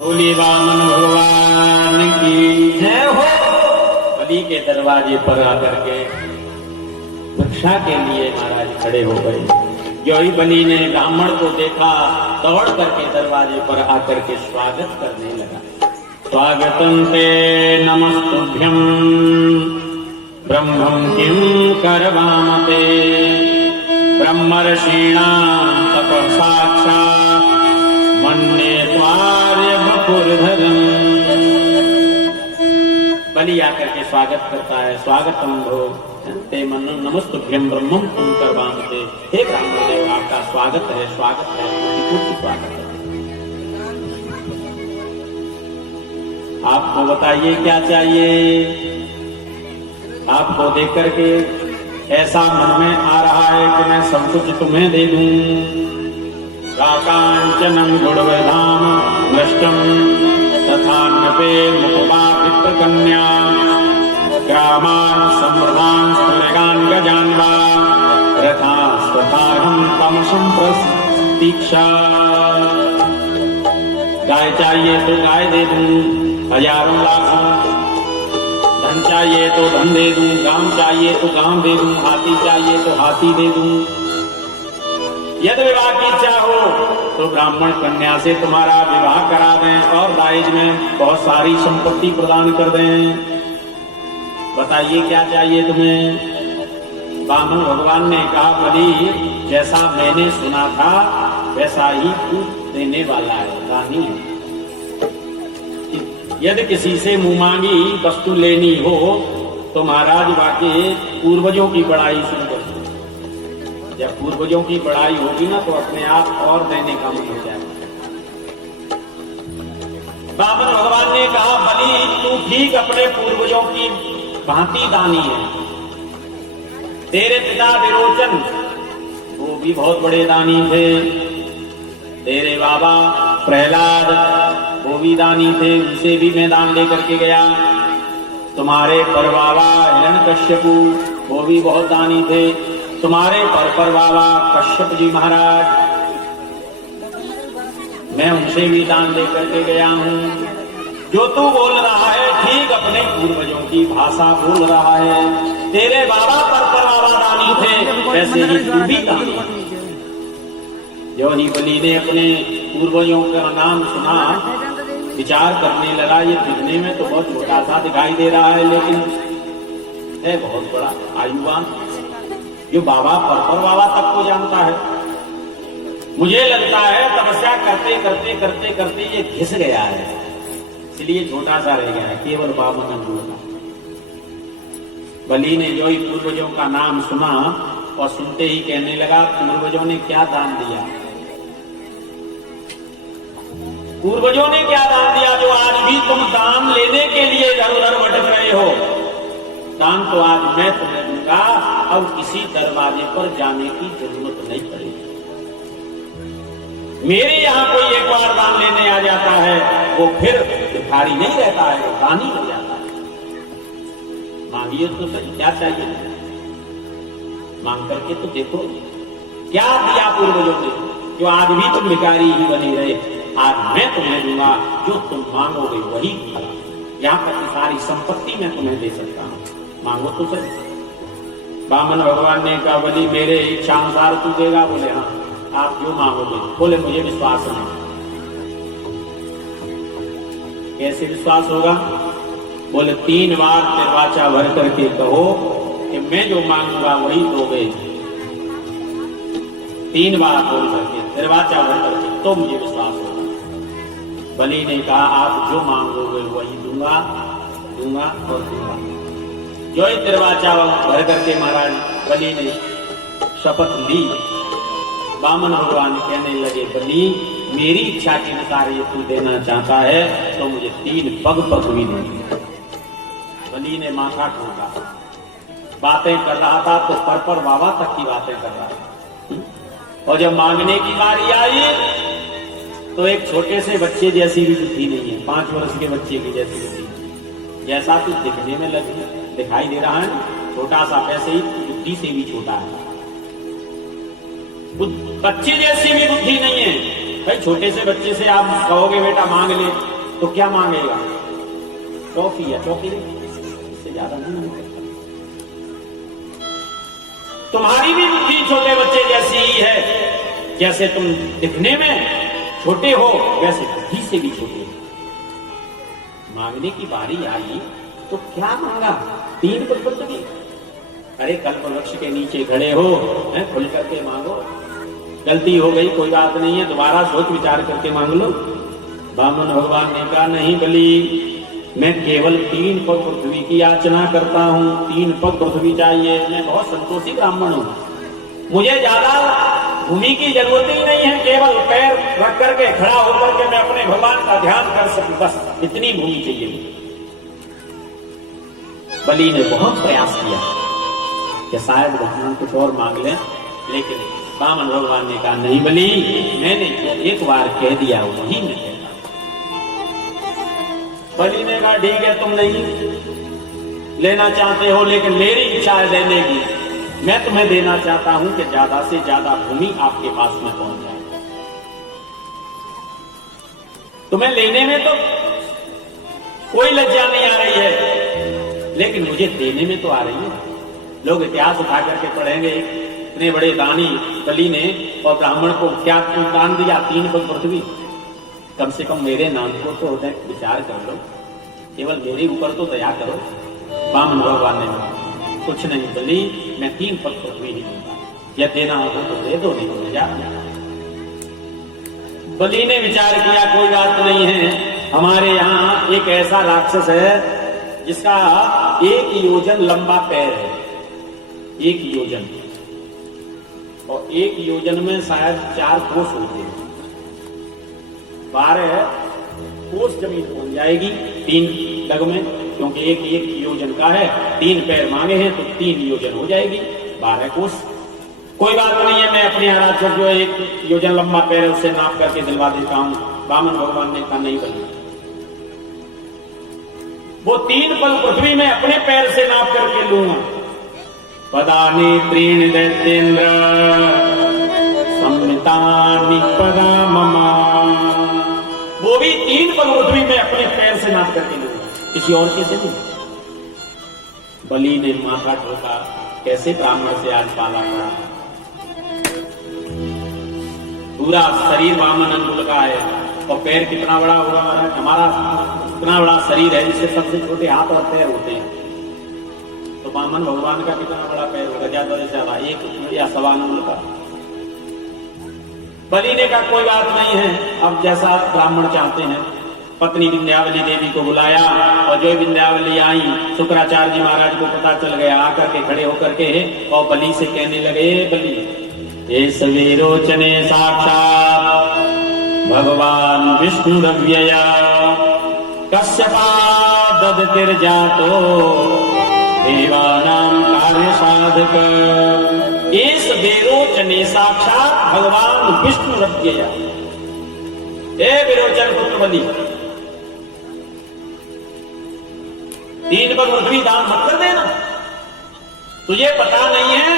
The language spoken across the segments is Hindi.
बोले वामन भगवान की जय हो। बलि के दरवाजे पर आकर के भिक्षा के लिए महाराज खड़े हो गए। जो ही बलि ने ब्राह्मण को देखा, दौड़ करके दरवाजे पर आकर के स्वागत करने लगा। स्वागतम ते नमस्तुभ्यं ब्रह्मं किं करवामते ब्रह्मर्षीणां तपः साक्षात् मन्ये त्वार्य बपुर्धरम्। बलि आकर के स्वागत करता है। स्वागतम भो ते मनु नमस्तुभ्यं ब्रह्मं किं करवामते। हे ब्राह्मण देव, आपका स्वागत है, स्वागत है, कोटि स्वागत है। आपको बताइए क्या चाहिए। आपको देख करके ऐसा मन में आ रहा है कि मैं सब कुछ तुम्हें दे दूं। कांचनम गुणवधाम नष्टम तथान्यपे मुखपाभिप्रकन्या ग्रामान समृद्धान स्फुलिगान गजान्वा रथा स्वथाहं तमसं प्रतीक्षा। गाय चाहिए तो गाय दे दूं, हजारों लाखों। धन चाहिए तो धन दे दूं, गांव चाहिए तो गांव दे दूं, हाथी चाहिए तो हाथी दे दूं। यदि विवाह की इच्छा हो तो ब्राह्मण कन्या से तुम्हारा विवाह करा दें और दाइज में बहुत सारी संपत्ति प्रदान कर दें। बताइए क्या चाहिए तुम्हें। वामन भगवान ने कहा, बलि जैसा मैंने सुना था वैसा ही तू देने वाला है, दानी। यदि किसी से मुंह मांगी वस्तु लेनी हो तो महाराज वाके पूर्वजों की बड़ाई शुरू कर। जब पूर्वजों की बड़ाई होगी ना तो अपने आप और देने का मन हो जाएगा। वामन भगवान ने कहा, बलि तू ठीक अपने पूर्वजों की भांति दानी है। तेरे पिता विरोचन वो भी बहुत बड़े दानी थे। तेरे बाबा प्रहलाद वो भी दानी थे, उनसे भी मैं दान लेकर के गया। तुम्हारे परबाबा हिरण्यकश्यपु वो भी बहुत दानी थे। तुम्हारे पर बाबा कश्यप जी महाराज, मैं उनसे भी दान लेकर के गया हूं। जो तू बोल रहा है ठीक अपने पूर्वजों की भाषा बोल रहा है। तेरे बाबा पर बाबा दानी थे, वैसे ही तू भी दानी। जो ही बलि ने अपने पूर्वजों का नाम सुना, विचार करने लगा, ये दिखने में तो बहुत छोटा सा दिखाई दे रहा है लेकिन है बहुत बड़ा आयुवान। जो बाबा पर बाबा तक को जानता है। मुझे लगता है तपस्या करते करते करते करते ये घिस गया है, इसलिए छोटा सा रह गया है, केवल बाबा ने बोला। बलि ने जो ही पूर्वजों का नाम सुना और सुनते ही कहने लगा, पूर्वजों ने क्या दान दिया। पूर्वजों ने क्या दान दिया जो आज भी तुम दान लेने के लिए इधर उधर भटक रहे हो। दान तो आज मैं तुम्हें दूंगा, अब किसी दरवाजे पर जाने की जरूरत नहीं पड़ेगी। मेरे यहाँ कोई एक बार दान लेने आ जाता है वो फिर भिखारी नहीं रहता है, वो दानी हो जाता है। मांगिए तो सही, क्या चाहिए मांग करके तो देखो क्या दिया पूर्वजों ने, जो आज भी तुम भिखारी ही बने रहे। आज मैं तुम्हें दूंगा, जो तुम मांगोगे वही। यहाँ तक सारी संपत्ति मैं तुम्हें दे सकता हूँ, मांगो तो सही। वामन भगवान ने कहा, बलि मेरे इच्छा अनुसार तू देगा। बोले हाँ, आप जो मांगोगे। बोले मुझे विश्वास नहीं। कैसे विश्वास होगा। बोले 3 बार तिरवाचा भर करके कहो कि मैं जो मांगूंगा वही दोगे। 3 बार बोल करके तिरवाचा भर करके तो मुझे विश्वास होगा। बलि ने कहा, आप जो मांगोगे वही दूंगा, दूंगा और दूंगा। जो ही तिरवाचा भर करके महाराज बलि ने शपथ ली। वामन भगवान कहने लगे, बलि मेरी इच्छा के अनुसार ये तू देना चाहता है तो मुझे 3 पग भी दे। बलि ने माथा ठोका, बातें कर रहा था तो पर बाबा तक की बातें कर रहा था। और जब मांगने की बारी आई तो एक छोटे से बच्चे जैसी भी बुद्धि नहीं है, 5 वर्ष के बच्चे की जैसी बुद्धि। जैसा तू दिखने में दिखाई दे रहा है, छोटा सा, वैसे ही बुद्धि से भी छोटा है। बच्चे जैसी भी बुद्धि नहीं है। भाई छोटे से बच्चे से आप कहोगे बेटा मांग ले, तो क्या मांगेगा? टॉफी या चॉकलेट, इससे ज्यादा नहीं मांगेगा। तुम्हारी भी बुद्धि छोटे बच्चे जैसी ही है। जैसे तुम दिखने में छोटे हो, वैसे बुद्धि से भी छोटे हो। मांगने की बारी आई तो क्या मांगा? 3 पद की। अरे कल्प वृक्ष के नीचे खड़े हो, खुल करके मांगो। गलती हो गई कोई बात नहीं है, दोबारा सोच विचार करके मांग लो। वामन भगवान ने कहा नहीं बलि, मैं केवल 3 पग पृथ्वी की याचना करता हूँ। 3 पग पृथ्वी चाहिए। मैं बहुत संतोषी ब्राह्मण हूँ, मुझे ज्यादा भूमि की जरूरत ही नहीं है। केवल पैर रख करके खड़ा होकर के मैं अपने भगवान का ध्यान कर सकूं, बस इतनी भूमि चाहिए। बलि ने बहुत प्रयास किया कि शायद भगवान कुछ और मांग लें, लेकिन वामन भगवान ने कहा नहीं बलि, मैंने एक बार कह दिया वही मैं कहता। बलि ने कहा ठीक है, तुम नहीं लेना चाहते हो, लेकिन मेरी इच्छा है देने की। मैं तुम्हें देना चाहता हूं कि ज्यादा से ज्यादा भूमि आपके पास में पहुंच जाए। तुम्हें लेने में तो कोई लज्जा नहीं आ रही है, लेकिन मुझे देने में तो आ रही है। लोग इतिहास उठा करके पढ़ेंगे, इतने बड़े दानी बलि ने और ब्राह्मण को क्या दान दिया? 3 पग पृथ्वी। कम से कम मेरे नाम को तो विचार कर लो, केवल मेरे ऊपर तो दया करो। वामन भगवान ने कुछ नहीं बलि, मैं 3 पग पृथ्वी ही दूंगा, या देना हो तो दे दो, नहीं तो जा। बलि ने विचार किया कोई बात नहीं है, हमारे यहाँ एक ऐसा राक्षस है जिसका 1 योजन लंबा पैर है। 1 योजन, और 1 योजन में शायद 4 कोस होते हैं। 12 कोस जमीन पहुंच जाएगी 3 डग में, क्योंकि एक योजन का है। 3 पैर मांगे हैं तो 3 योजन हो जाएगी, 12 कोस। कोई बात नहीं है, मैं अपने राक्षस जो 1 योजन लंबा पैर है उससे नाप करके दिलवा देता हूं। वामन भगवान ने कहा नहीं बलि, वो 3 पग पृथ्वी में अपने पैर से नाप करके लूंगा। पदानि त्रीणि दैत्येन्द्र संमितानि पदा ममा, वो भी 3 पग पृथ्वी में अपने पैर से नाप करके लूंगा, किसी और के से नहीं। बलि ने माथा ठोका, कैसे ब्राह्मण से आज पाला पड़ा। पूरा शरीर वामन अंगुल का है, और पैर कितना बड़ा होगा हमारा? इतना बड़ा शरीर है जिससे सबसे छोटे हाथ और पैर होते हैं, तो वामन भगवान का कितना बड़ा पैर होगा? ज्यादा से ज्यादा 1 या 1.25 अंगुल का। बलि ने कहा कोई बात नहीं है, अब जैसा ब्राह्मण चाहते हैं। पत्नी विंध्यावली देवी को बुलाया, और जो विंध्यावली आई, शुक्राचार्य जी महाराज को पता चल गया। आकर के खड़े होकर के और बलि से कहने लगे, बलि ये सवेरोचने साक्षात भगवान विष्णु रव्यया कश्यपादतिर्जातो देवानां कार्य साधक। इस विरोचने साक्षात भगवान विष्णु रव्यया। हे विरोचन पुत्र बलि, 3 पग पृथ्वी दान मत कर देना। तुझे पता नहीं है,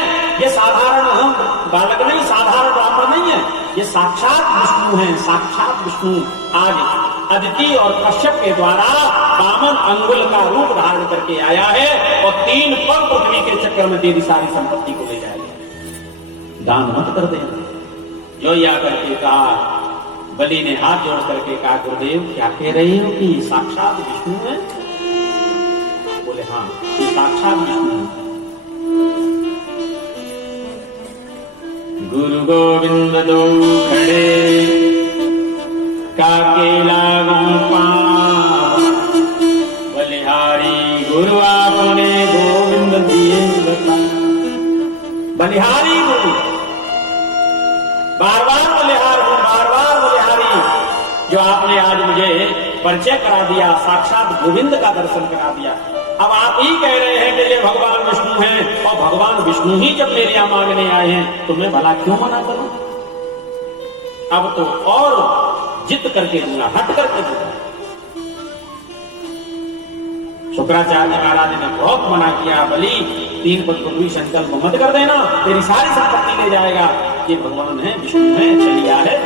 ये साधारण हम बालक नहीं, साधारण ब्राह्मण नहीं है, ये साक्षात विष्णु है। साक्षात विष्णु आज अदिति और कश्यप के द्वारा वामन अंगुल का रूप धारण करके आया है, और 3 पग पृथ्वी के चक्कर में तेरी सारी संपत्ति को ले जाएगा। दान मत कर देना। जो या करके कहा, बलि ने हाथ जोड़ करके कहा, गुरुदेव क्या कह रहे हो कि साक्षात विष्णु है? बोले हाँ, ये साक्षात विष्णु है। गुरु गोविंद दो खड़े काके लागू पाँव, बलिहारी गुरु आपने गोविंद दिए बता। बलिहारी गुरु, बार बार बलिहार हूं, बार बार बलिहारी, जो आपने आज मुझे परिचय करा दिया, साक्षात गोविंद का दर्शन करा दिया। अब आप ही कह रहे हैं कि ये भगवान विष्णु हैं, और भगवान विष्णु ही जब मेरे यहां मांगने आए हैं तो मैं भला क्यों मना करूं? अब तो और जिद करके दूंगा, हट करके दूंगा। शुक्राचार्य महाराज ने बहुत मना किया, बलि 3 पग पृथ्वी संकल्प मत कर देना, तेरी सारी संपत्ति ले जाएगा। ये भगवान है, विष्णु है, चलिया है।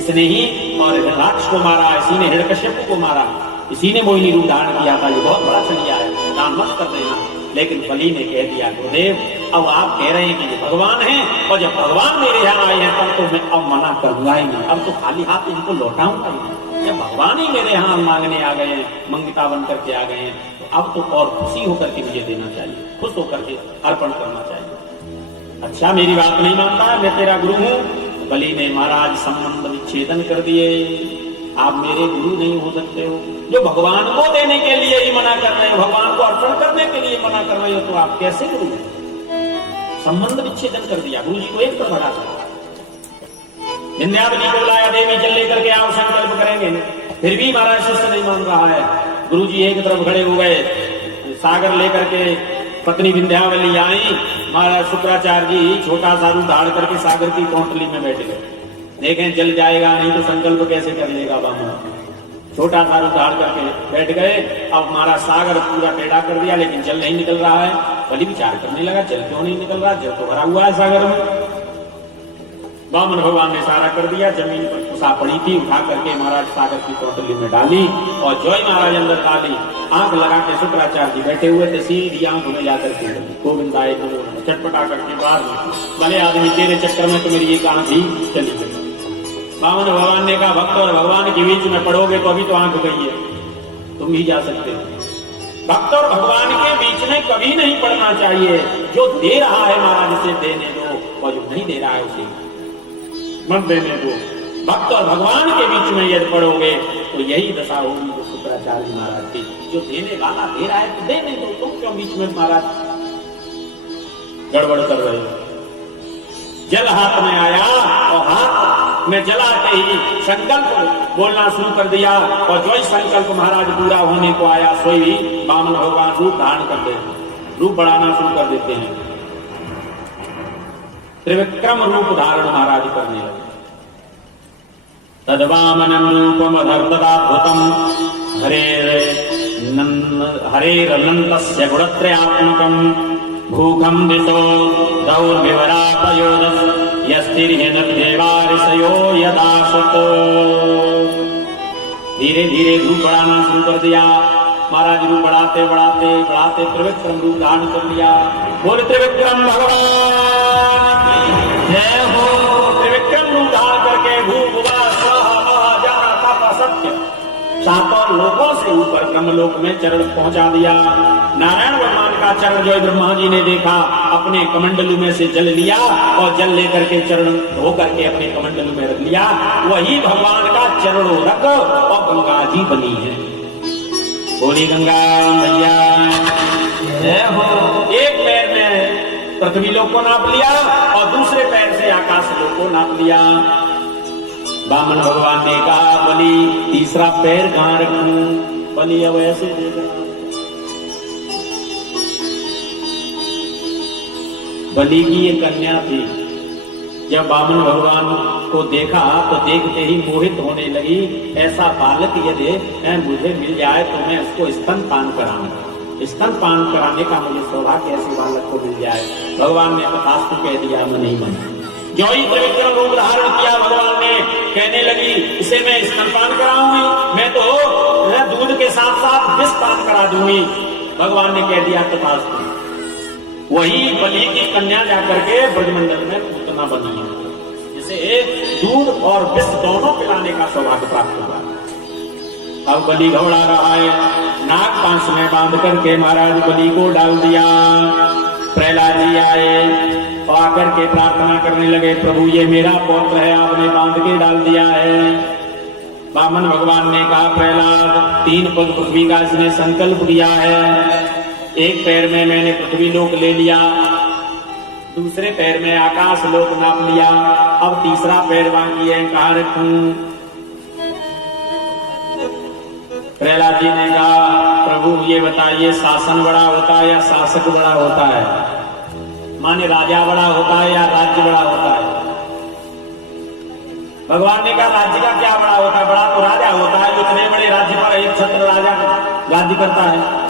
इसने ही और राक्ष को मारा, इसी ने हिरण्यकश्यप को मारा, इसी ने मोहिनी रूप धारण किया था। ये बहुत बड़ा छलिया है, दान मत कर देना। लेकिन बलि ने कह दिया, गुरुदेव अब आप कह रहे हैं कि ये भगवान हैं, और जब भगवान मेरे यहाँ आए हैं तब तो मैं अब मना करूंगा ही नहीं, अब तो खाली हाथ इनको लौटाऊंगा ही नहीं। जब भगवान ही मेरे यहाँ मांगने आ गए हैं, मंगिता बन करके आ गए हैं, तो अब तो और खुशी होकर के मुझे देना चाहिए, खुश होकर के अर्पण करना चाहिए। अच्छा मेरी बात नहीं मानता, मैं तेरा गुरु हूँ। बलि ने महाराज संबंध विच्छेदन कर दिए, आप मेरे गुरु नहीं हो सकते हो। जो भगवान को देने के लिए ही मना कर रहे हो, भगवान को अर्पण करने के लिए मना कर रहे हो, तो आप कैसे गुरु? संबंध विच्छेदन कर दिया, गुरु जी को एक पर बढ़ा कर विंध्यावली को बुलाया, देवी जल लेकर के आओ संकल्प करेंगे। फिर भी महाराज शिष्य नहीं मान रहा है। गुरु जी एक तरफ खड़े हो गए, सागर लेकर के पत्नी विंध्यावली आई, महाराज शुक्राचार्य जी छोटा सा रूप धारण करके सागर की कोंटली में बैठ गए। देखें जल जाएगा नहीं तो संकल्प कैसे कर लेगा बामन। छोटा सा रूप धारण करके बैठ गए। अब हमारा सागर पूरा टेढ़ा कर दिया, लेकिन जल नहीं निकल रहा है। बलि विचार करने लगा, जल क्यों नहीं निकल रहा, जल तो भरा हुआ है सागर में। वामन भगवान ने सारा कर दिया, जमीन पर कुसा पड़ी थी, उठा करके महाराज सागर की कोटली में डाली और जय महाराज अंदर डाली। आंख लगा के शुक्राचार्य जी बैठे हुए थे, सीधी आंख में जाकर के गोविंदाय नमो चटपटा करके बाहर भले आदमी तेरे चक्कर में तो मेरी एक आंख ही चली गई। वामन भगवान ने कहा, भक्त और भगवान के बीच में पड़ोगे तो अभी तो आंख गई है, तुम ही जा सकते हो। भक्त और भगवान के बीच में कभी नहीं पड़ना चाहिए। जो दे रहा है महाराज उसे देने दो, और जो नहीं दे रहा है उसे मत देने दो। भक्त और भगवान के बीच में यदि पड़ोगे तो यही दशा होगी जो शुक्राचार्य महाराज की। जो देने वाला दे रहा है तो देने दो, तुम क्यों बीच में महाराज गड़बड़ कर रहे हो। जल हाथ में आया और हाथ में जलाते ही संकल्प बोलना शुरू कर दिया, और जो ही संकल्प महाराज पूरा होने को आया सोई वामन भगवान रूप धारण कर देते, रूप बढ़ाना शुरू कर देते हैं। त्रिविक्रम रूप धारण महाराज करने लगे। तद्वामनं रूपमधर्तदाद्भुतं हरेरनन्तस्य गुणत्रयात्मकं भूखं दिशो दौर्विवरापयोदस् यस्तिर्हिनर्देवारिषयो यदासतो। धीरे धीरे रूप बढ़ाना शुरू कर दिया महाराज। रूप बढ़ाते बढ़ाते बढ़ाते त्रिविक्रम रूप धारण कर लिया। बोल त्रिविक्रम भगवान जय हो। त्रिविक्रम रूप धारण करके भूभुवा स्वः महा जन तप सत्य सातों लोकों से ऊपर ब्रह्मलोक में चरण पहुंचा दिया। नारायण भगवान का चरण जो ब्रह्मा जी ने देखा, अपने कमंडलू में से जल लिया और जल लेकर के चरण धो करके अपने कमंडलू में रख लिया। वही भगवान का चरणों रख और गंगा जी बनी है। बोली गंगा मैया जय हो। एक पैर में पृथ्वी लोक को नाप लिया और दूसरे पैर से आकाश लोक को नाप लिया। वामन भगवान ने कहा, बलि तीसरा पैर कहां रखूं? बलि अब ऐसे देगा। बलि की ये कन्या थी। जब वामन भगवान को देखा तो देखते ही मोहित होने लगी। ऐसा बालक यदि मुझे मिल जाए तो मैं उसको स्तनपान कराऊंगा। स्तनपान कराने का मुझे सौभाग्य ऐसे बालक को मिल जाए। भगवान ने तथास्तु कह दिया, मैं नहीं मानता। जो ही त्रिविक्रम रूप धारण किया भगवान ने, कहने लगी इसे मैं स्तनपान कराऊंगी, मैं तो दूध के साथ साथ विष पान करा दूंगी। भगवान ने कह दिया तथास्तु। वही बलि की कन्या जाकर के ब्रजमंडल में पूतना बनी है, जिसे दूध और विष दोनों पिलाने का सौभाग्य प्राप्त हुआ। अब बलि घबरा रहा है। नाग पांच में बांध करके महाराज बलि को डाल दिया। प्रहलाद जी आए और आकर के प्रार्थना करने लगे, प्रभु ये मेरा पौत्र है, आपने बांध के डाल दिया है। वामन भगवान ने कहा, प्रहलाद 3 पग पृथ्वी का इसने संकल्प किया है। एक पैर में मैंने पृथ्वी लोक ले लिया, दूसरे पैर में आकाश लोक नाप लिया, अब तीसरा पैर बाकी है, कहां रखूं? प्रहलाद जी ने कहा, प्रभु ये बताइए शासन बड़ा होता है या शासक बड़ा होता है? माने राजा बड़ा होता है या राज्य बड़ा होता है? भगवान ने कहा, राज्य का क्या बड़ा होता है? बड़ा तो राजा होता है, जो इतने बड़े राज्य पर एक छत्र राजा राज्य करता है।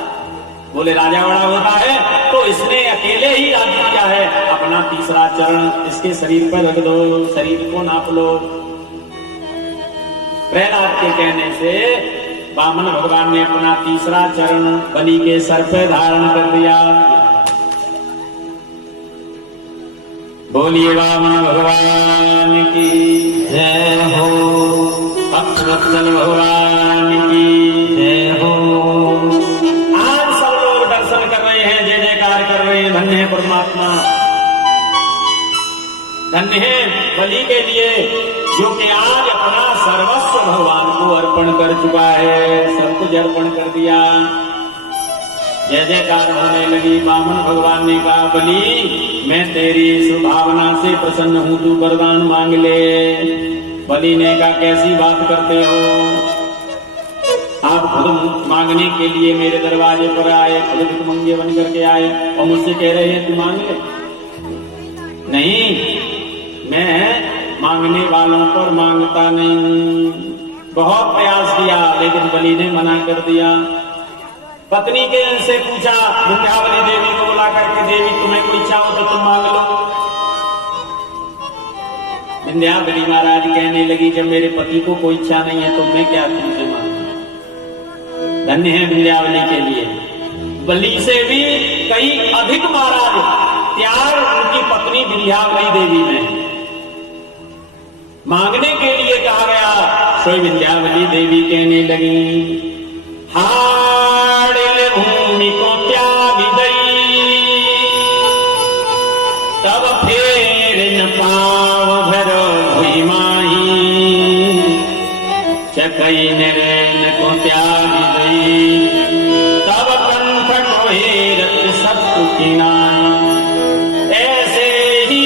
बोले राजा बड़ा होता है तो इसने अकेले ही राज्य किया है। अपना तीसरा चरण इसके शरीर पर रख दो, शरीर को नाप लो। प्रहलाद के कहने से वामन भगवान ने अपना तीसरा चरण बलि के सर पे धारण कर दिया। बोलिए वामन भगवान की जय हो। भक्तवत्सल भगवान की जय हो। आज सब लोग दर्शन कर रहे हैं, जय जयकार कर रहे हैं। धन्य है परमात्मा, धन्य है बलि के लिए जो कि आज अपना सर्वस्व भगवान को अर्पण कर चुका है, सब कुछ अर्पण कर दिया। जय जयकार होने लगी। वामन भगवान ने कहा, बलि मैं तेरी इस भावना से प्रसन्न हूं, तू वरदान मांग ले। बलि ने कहा, कैसी बात करते हो, आप खुद मांगने के लिए मेरे दरवाजे पर आए, खुद भिखमंगे बन करके आए और मुझसे कह रहे हैं तू मांग ले। नहीं, मैं मांगने वालों पर मांगता नहीं। बहुत प्रयास किया लेकिन बलि ने मना कर दिया। पत्नी के से पूछा, विंध्यावली देवी को बुला करके, देवी तुम्हें कोई इच्छा हो तो तुम मांग लो। विंध्यावली महाराज कहने लगी, जब मेरे पति को कोई इच्छा नहीं है तो मैं क्या तुमसे मांगू। धन्य है विंध्यावली के लिए। बलि से भी कई अधिक महाराज त्याग उनकी पत्नी विंध्यावली देवी में मांगने के लिए कहा गया। सोई विंध्यावली देवी कहने लगी, हाड़िल भूमि को त्याग दई, तब फेर न पाव भरो भुई माही, चकई नरेन को त्याग दई, तब कंठ को हेरत सत्तु की नाई। ऐसे ही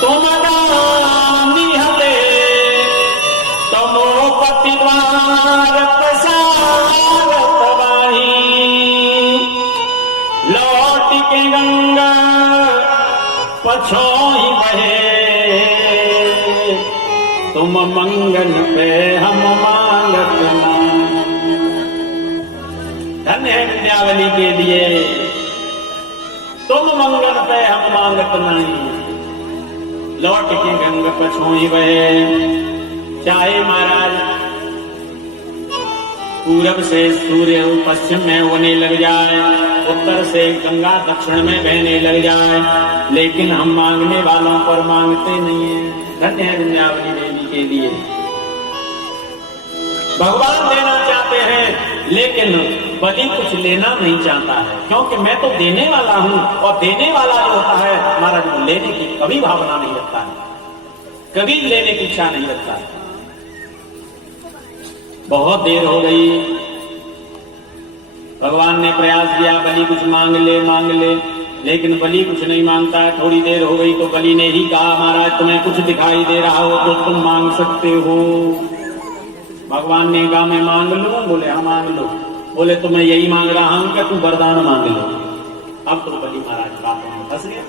तुम दानी हते, तमो पतिवार प्रसारत बाही, लौट के गंगा पछोई बहे, तुम मंगन पे हम मांगत नहीं। धन्य है विंध्यावली के लिए, तुम मंगन पे हम मांगत नहीं, लौट के गंगा पछोई बहे। चाहे महाराज पूरब से सूर्य पश्चिम में होने लग जाए, उत्तर से गंगा दक्षिण में बहने लग जाए, लेकिन हम मांगने वालों पर मांगते नहीं है। धन्य है विंध्यावली देवी के लिए। भगवान देना चाहते हैं लेकिन बलि कुछ लेना नहीं चाहता है, क्योंकि मैं तो देने वाला हूं, और देने वाला जो होता है महाराज वो लेने की कभी भावना नहीं रखता है, कभी लेने की इच्छा नहीं रखता है। बहुत देर हो गई, भगवान ने प्रयास किया बलि कुछ मांग ले, लेकिन बलि कुछ नहीं मांगता है। थोड़ी देर हो गई तो बलि ने ही कहा, महाराज तुम्हें कुछ दिखाई दे रहा हो तो तुम मांग सकते हो। भगवान ने कहा, मैं मांग लूं? बोले हाँ मांग लो। बोले तो मैं यही मांग रहा हूं कि तू वरदान मांग लो। अब तो बलि महाराज बातों में फंस गया।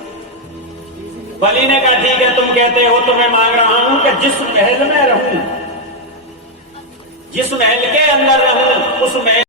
बलि ने कहा, ठीक है तुम कहते हो तो मैं मांग रहा हूं कि जिस महल में रहूं, जिस महल के अंदर रहूं, उस महल